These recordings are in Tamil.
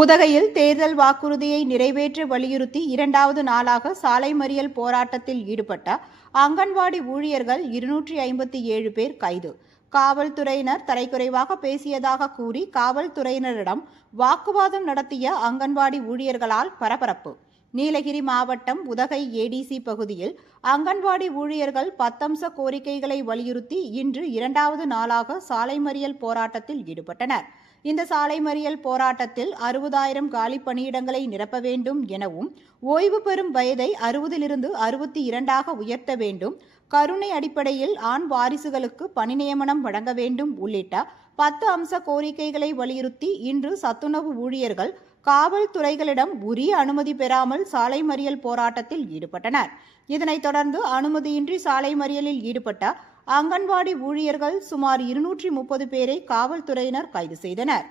உதகையில் தேர்தல் வாக்குறுதியை நிறைவேற்ற வலியுறுத்தி இரண்டாவது நாளாக சாலை மறியல் போராட்டத்தில் ஈடுபட்ட அங்கன்வாடி ஊழியர்கள் இருநூற்றி ஐம்பத்தி ஏழு பேர் கைது. காவல்துறையினர் தரைக்குறைவாக பேசியதாக கூறி காவல்துறையினரிடம் வாக்குவாதம் நடத்திய அங்கன்வாடி ஊழியர்களால் பரபரப்பு. நீலகிரி மாவட்டம் உதகை ஏடிசி பகுதியில் அங்கன்வாடி ஊழியர்கள் பத்தம்ச கோரிக்கைகளை வலியுறுத்தி இன்று இரண்டாவது நாளாக சாலை மறியல் போராட்டத்தில் ஈடுபட்டனர். இந்த சாலை மறியல் போராட்டத்தில் அறுபதாயிரம் காலி பணியிடங்களை நிரப்ப வேண்டும் எனவும் ஓய்வு பெறும் வயதை அறுபதிலிருந்து அறுபத்தி இரண்டாக உயர்த்த வேண்டும் கருணை அடிப்படையில் ஆண் வாரிசுகளுக்கு பணி நியமனம் வழங்க வேண்டும் உள்ளிட்ட பத்து அம்ச கோரிக்கைகளை வலியுறுத்தி இன்று சத்துணவு ஊழியர்கள் காவல்துறைகளிடம் உரிய அனுமதி பெறாமல் சாலை மறியல் போராட்டத்தில் ஈடுபட்டனர். இதனைத் தொடர்ந்து அனுமதியின்றி சாலை மறியலில் ஈடுபட்ட அங்கன்வாடி ஊழியர்கள் சுமார் இருநூற்றி முப்பது பேரை காவல்துறையினர் கைது செய்தனர்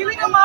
இருங்கம்மா.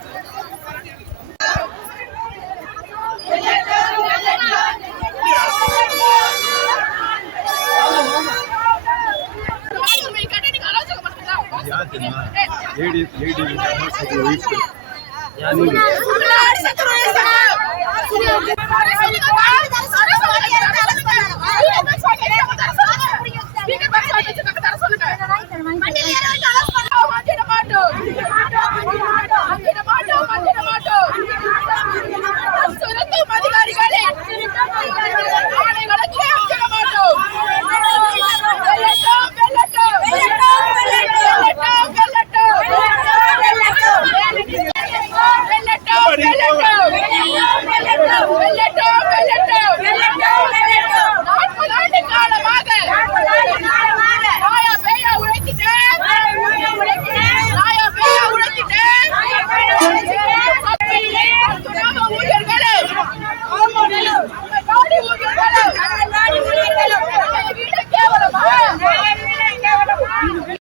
लेडीज़ लेडीज़ यानी